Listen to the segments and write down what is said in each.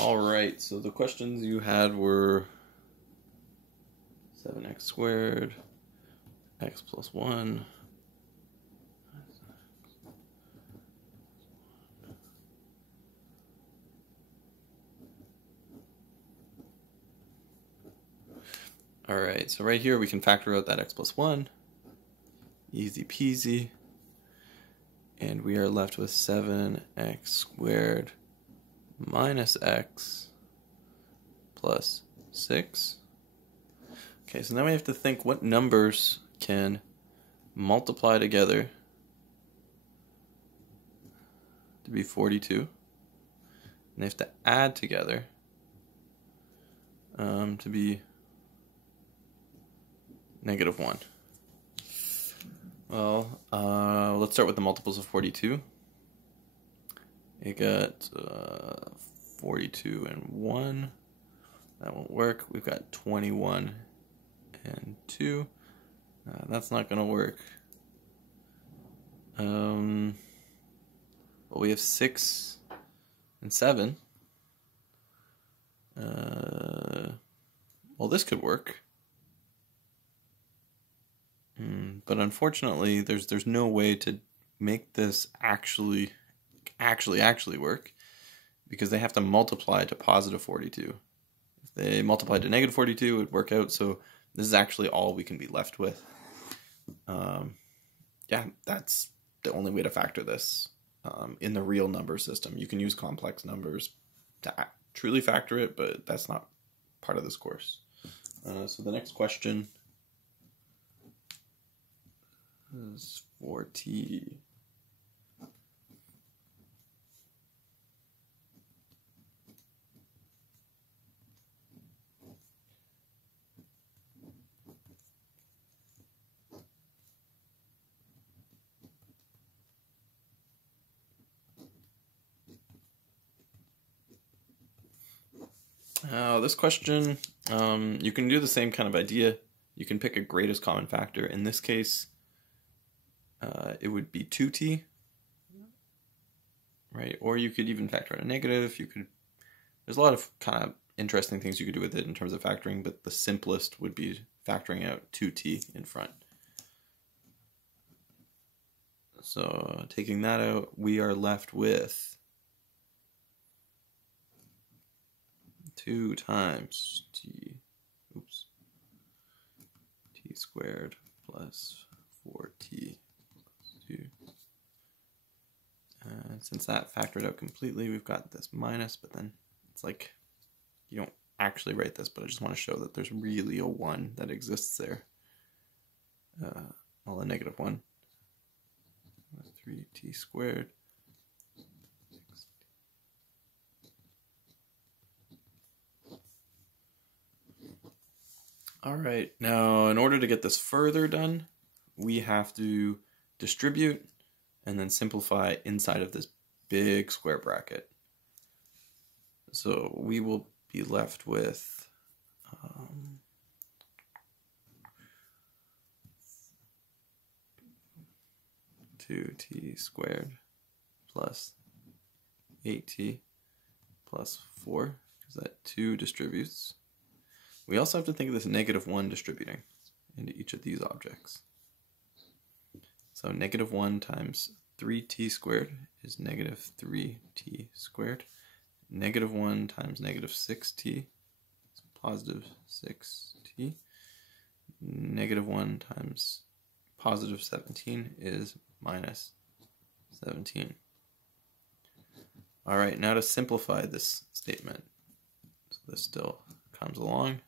Alright, so the questions you had were 7x squared, x plus 1. Alright, so right here we can factor out that x plus 1. Easy peasy. And we are left with 7x squared minus x plus 6. Okay, so now we have to think what numbers can multiply together to be 42. And they have to add together to be -1. Well, let's start with the multiples of 42. You got 42 and 1. That won't work. We've got 21 and 2. That's not going to work. Well, we have 6 and 7. Well, this could work. But unfortunately, there's no way to make this actually work, because they have to multiply to positive 42. If they multiplied to negative 42, it would work out. So this is actually all we can be left with. Yeah, that's the only way to factor this in the real number system. You can use complex numbers to truly factor it, but that's not part of this course. So the next question is 4t. This question, you can do the same kind of idea. You can pick a greatest common factor. In this case, it would be 2t, right? Or you could even factor out a negative. There's a lot of kind of interesting things you could do with it in terms of factoring, but the simplest would be factoring out 2t in front. So taking that out, we are left with 2 times t squared plus 4t plus 2. And since that factored out completely, we've got this minus, but then it's like you don't actually write this, but I just want to show that there's really a 1 that exists there. Well, a -1. 3t squared. Alright, now in order to get this further done, we have to distribute and then simplify inside of this big square bracket. So we will be left with 2t squared plus 8t plus 4, because that 2 distributes. We also have to think of this -1 distributing into each of these objects. So -1 times 3t squared is -3t squared. -1 times -6t is positive 6t. -1 times positive 17 is minus 17. Alright, now to simplify this statement. So this still comes along.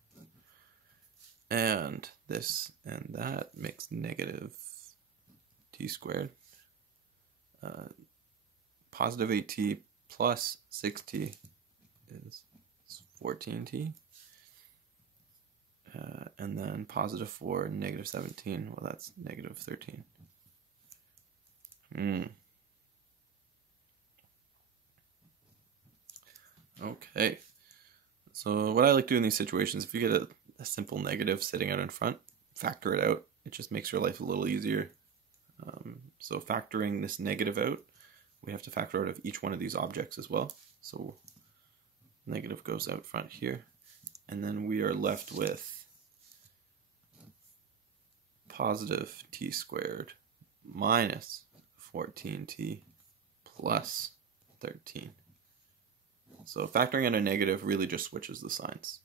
And this and that makes -t squared. Positive 8t plus 6t is 14t. And then positive 4 and -17, well, that's -13. Okay. So what I like doing in these situations, if you get a simple negative sitting out in front, factor it out. It just makes your life a little easier. So factoring this negative out, we have to factor out of each one of these objects as well. So Negative goes out front here. And then we are left with positive t squared minus 14t plus 13. So factoring in a negative really just switches the signs.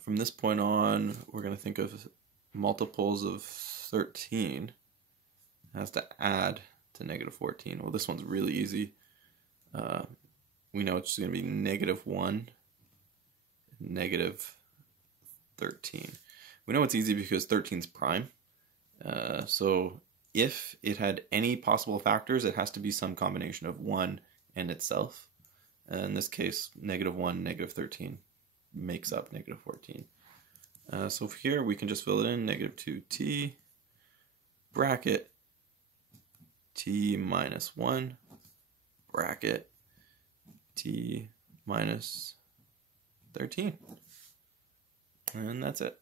From this point on, we're going to think of multiples of 13 has to add to negative 14. Well, this one's really easy. We know it's going to be negative 1, negative 13. We know it's easy because 13 is prime. So if it had any possible factors, it has to be some combination of 1 and itself. In this case, negative 1, negative 13 makes up negative 14. So here we can just fill it in, negative 2t, bracket t minus 1, bracket t minus 13. And that's it.